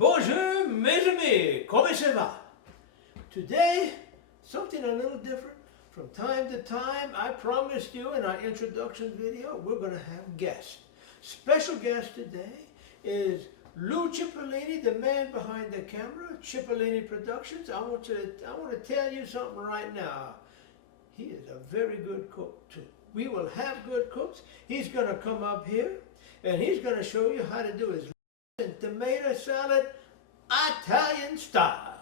Bonjour, mes amis, comment ça va? Today, something a little different. From time to time, I promised you in our introduction video, we're going to have guests. Special guest today is Lou Cipollini, the man behind the camera, Cipollini Productions. I want to tell you something right now. He is a very good cook too. We will have good cooks. He's going to come up here and he's going to show you how to do his tomato salad Italian style.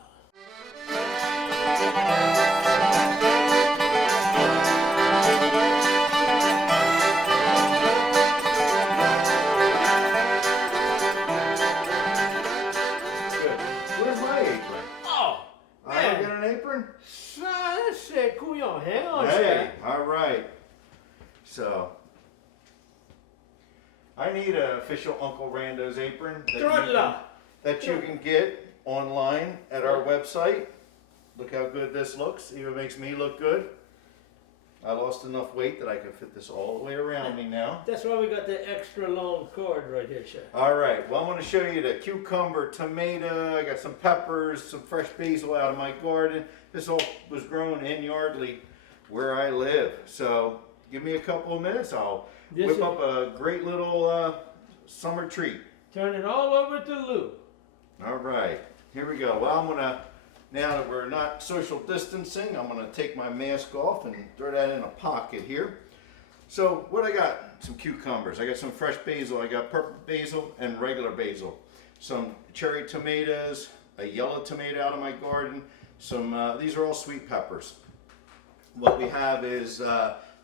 Where's my apron? Oh, I man. got an apron? C'est couillon. Hang on, Hey, sir. all right. So, I need an official Uncle Rando's apron that you can get online at our website. Look how good this looks. Even makes me look good. I lost enough weight that I can fit this all the way around me now. That's why we got the extra long cord right here, sir. All right, well, I'm going to show you the cucumber, tomato, I got some peppers, some fresh basil out of my garden. This all was grown in Yardley where I live. So give me a couple of minutes, I'll whip up a great little summer treat. Turn it all over to Lou. All right, here we go. Well, I'm going to, now that we're not social distancing, I'm going to take my mask off and throw that in a pocket here. So what I got? Some cucumbers. I got some fresh basil. I got purple basil and regular basil. Some cherry tomatoes, a yellow tomato out of my garden. Some, these are all sweet peppers. What we have is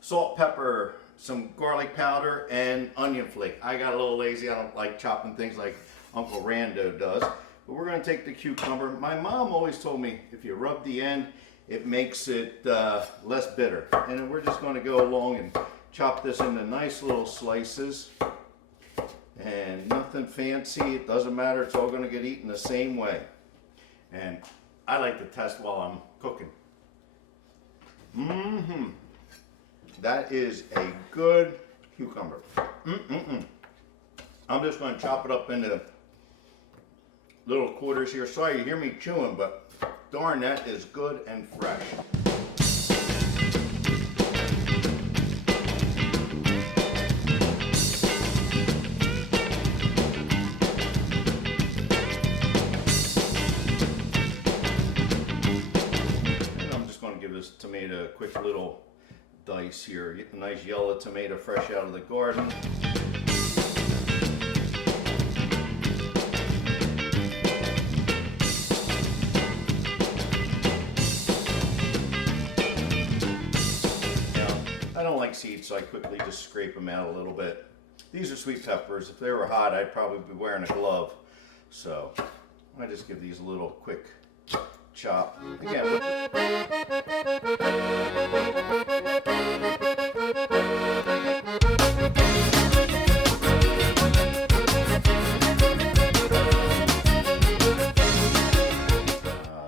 salt, pepper, some garlic powder, and onion flake. I got a little lazy. I don't like chopping things like Uncle Randeaux does. But we're going to take the cucumber. My mom always told me if you rub the end, it makes it less bitter. And then we're just going to go along and chop this into nice little slices. And nothing fancy. It doesn't matter. It's all going to get eaten the same way. And I like to test while I'm cooking. That is a good cucumber. I'm just going to chop it up into little quarters here. Sorry you hear me chewing, but darn, that is good and fresh. And I'm just going to give this tomato a quick little dice here. Get a nice yellow tomato fresh out of the garden. I don't like seeds, so I quickly just scrape them out a little bit. These are sweet peppers. If they were hot, I'd probably be wearing a glove. So I just give these a little quick chop. Again,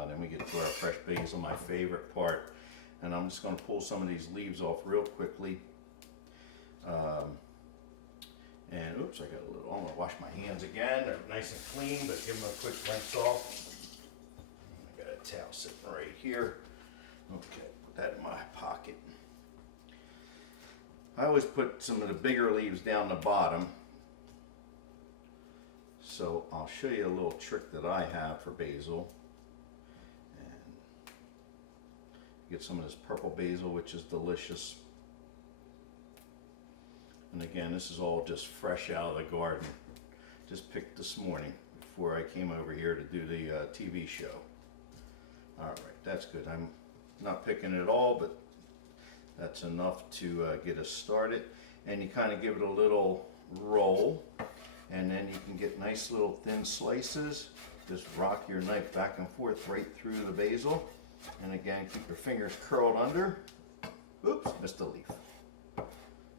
then we get to our fresh basil, my favorite part. And I'm just going to pull some of these leaves off real quickly. And oops, I got a little, I'm going to wash my hands again. They're nice and clean, but give them a quick rinse off. I got a towel sitting right here. Okay, put that in my pocket. I always put some of the bigger leaves down the bottom. So I'll show you a little trick that I have for basil. Get some of this purple basil, which is delicious. And again, this is all just fresh out of the garden. Just picked this morning before I came over here to do the TV show. All right, that's good. I'm not picking it all, but that's enough to get us started. And you kind of give it a little roll, and then you can get nice little thin slices. Just rock your knife back and forth right through the basil. And again, keep your fingers curled under. Oops, missed a leaf.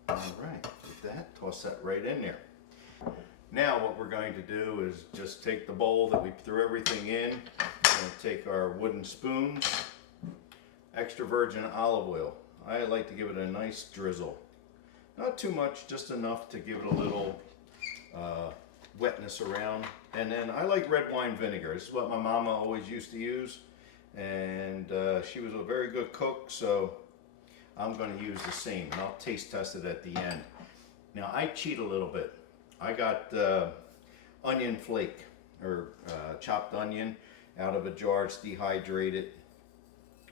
All right, with that, toss that right in there. Now what we're going to do is just take the bowl that we threw everything in, and take our wooden spoons, extra virgin olive oil. I like to give it a nice drizzle. Not too much, just enough to give it a little wetness around. And then I like red wine vinegar. This is what my mama always used to use. And she was a very good cook, so I'm going to use the same. And I'll taste test it at the end. Now I cheat a little bit. I got onion flake, or chopped onion out of a jar. It's dehydrated.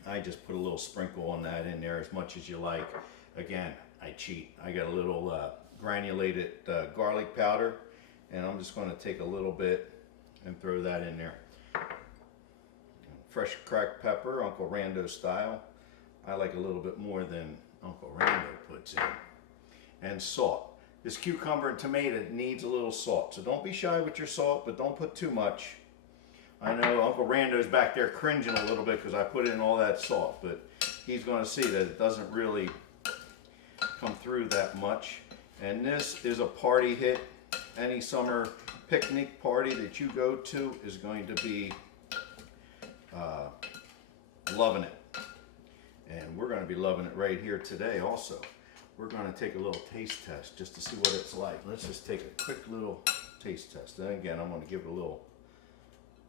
I just put a little sprinkle on that in there, as much as you like. Again, I cheat. I got a little granulated garlic powder, and I'm just going to take a little bit and throw that in there. Fresh cracked pepper, Uncle Randeaux style. I like a little bit more than Uncle Randeaux puts in. And salt. This cucumber and tomato needs a little salt, so don't be shy with your salt, but don't put too much. I know Uncle Rando's back there cringing a little bit because I put in all that salt, but he's going to see that it doesn't really come through that much. And this is a party hit. Any summer picnic party that you go to is going to be loving it. And we're going to be loving it right here today also. We're going to take a little taste test just to see what it's like. Let's just take a quick little taste test. Then again, I'm going to give it a little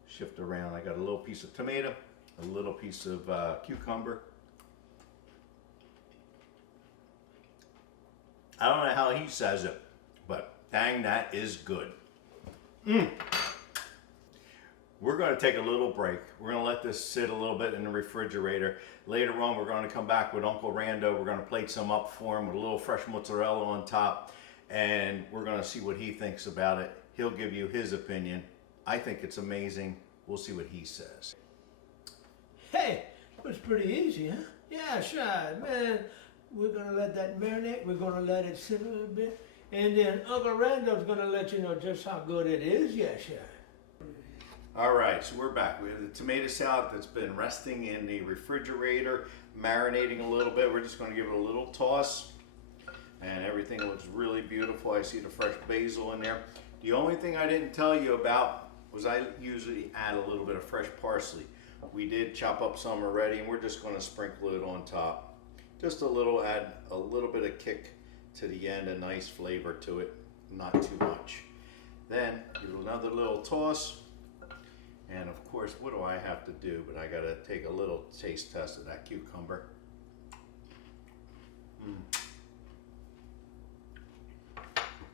shift around. I got a little piece of tomato, a little piece of cucumber. I don't know how he says it, but dang, that is good. We're going to take a little break. We're going to let this sit a little bit in the refrigerator. Later on, we're going to come back with Uncle Randeaux. We're going to plate some up for him with a little fresh mozzarella on top, and we're going to see what he thinks about it. He'll give you his opinion. I think it's amazing. We'll see what he says. Hey, it was pretty easy, huh? Yeah, sure, man. We're gonna let that marinate. We're gonna let it simmer a bit, and then Uncle Randeaux's gonna let you know just how good it is. Yeah, sure. All right, so we're back. We have the tomato salad that's been resting in the refrigerator, marinating a little bit. We're just going to give it a little toss, and everything looks really beautiful. I see the fresh basil in there. The only thing I didn't tell you about was I usually add a little bit of fresh parsley. We did chop up some already, and we're just going to sprinkle it on top. Just a little, add a little bit of kick to the end, a nice flavor to it, not too much. Then give it another little toss. And of course, what do I have to do? But I gotta take a little taste test of that cucumber.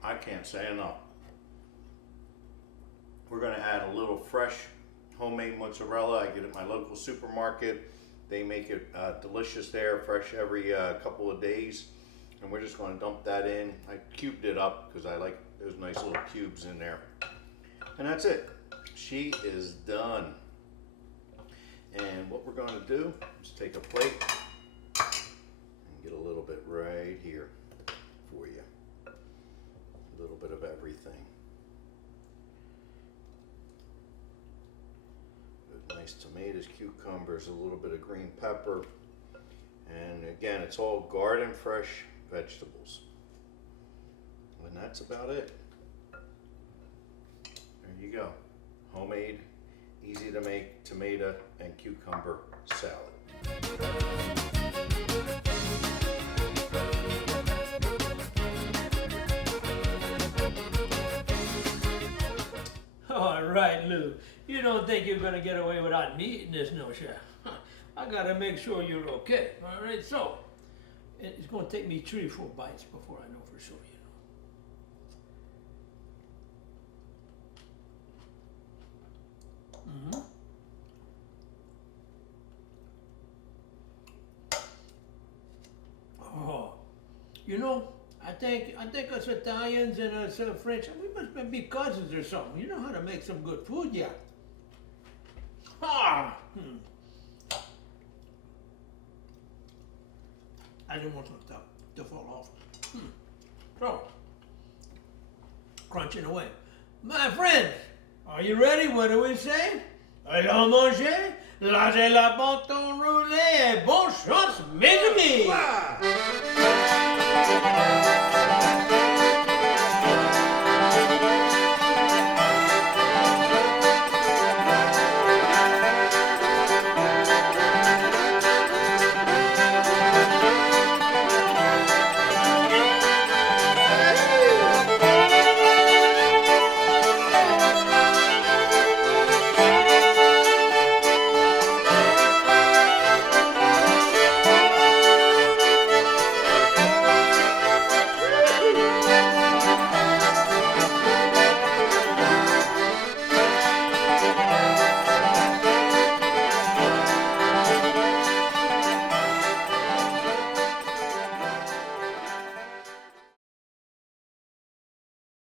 I can't say enough. We're gonna add a little fresh homemade mozzarella. I get it at my local supermarket. They make it delicious there, fresh every couple of days. And we're just gonna dump that in. I cubed it up because I like those nice little cubes in there. And that's it. She is done. And what we're going to do is take a plate and get a little bit right here for you. A little bit of everything. Good, nice tomatoes, cucumbers, a little bit of green pepper. And again, it's all garden fresh vegetables. And that's about it. There you go. Homemade, easy to make tomato and cucumber salad. All right, Lou. You don't think you're gonna get away without me eating this, no, sure? I gotta make sure you're okay. All right, so it's gonna take me 3 or 4 bites before I know for sure. Oh, you know, I think us Italians and us French, we must be cousins or something. You know how to make some good food, yeah. I didn't want some stuff to fall off. So, crunching away. My friends, are you ready? What do we say? Allons manger, lâchez la bâton roulé, et bonne chance, mes amis!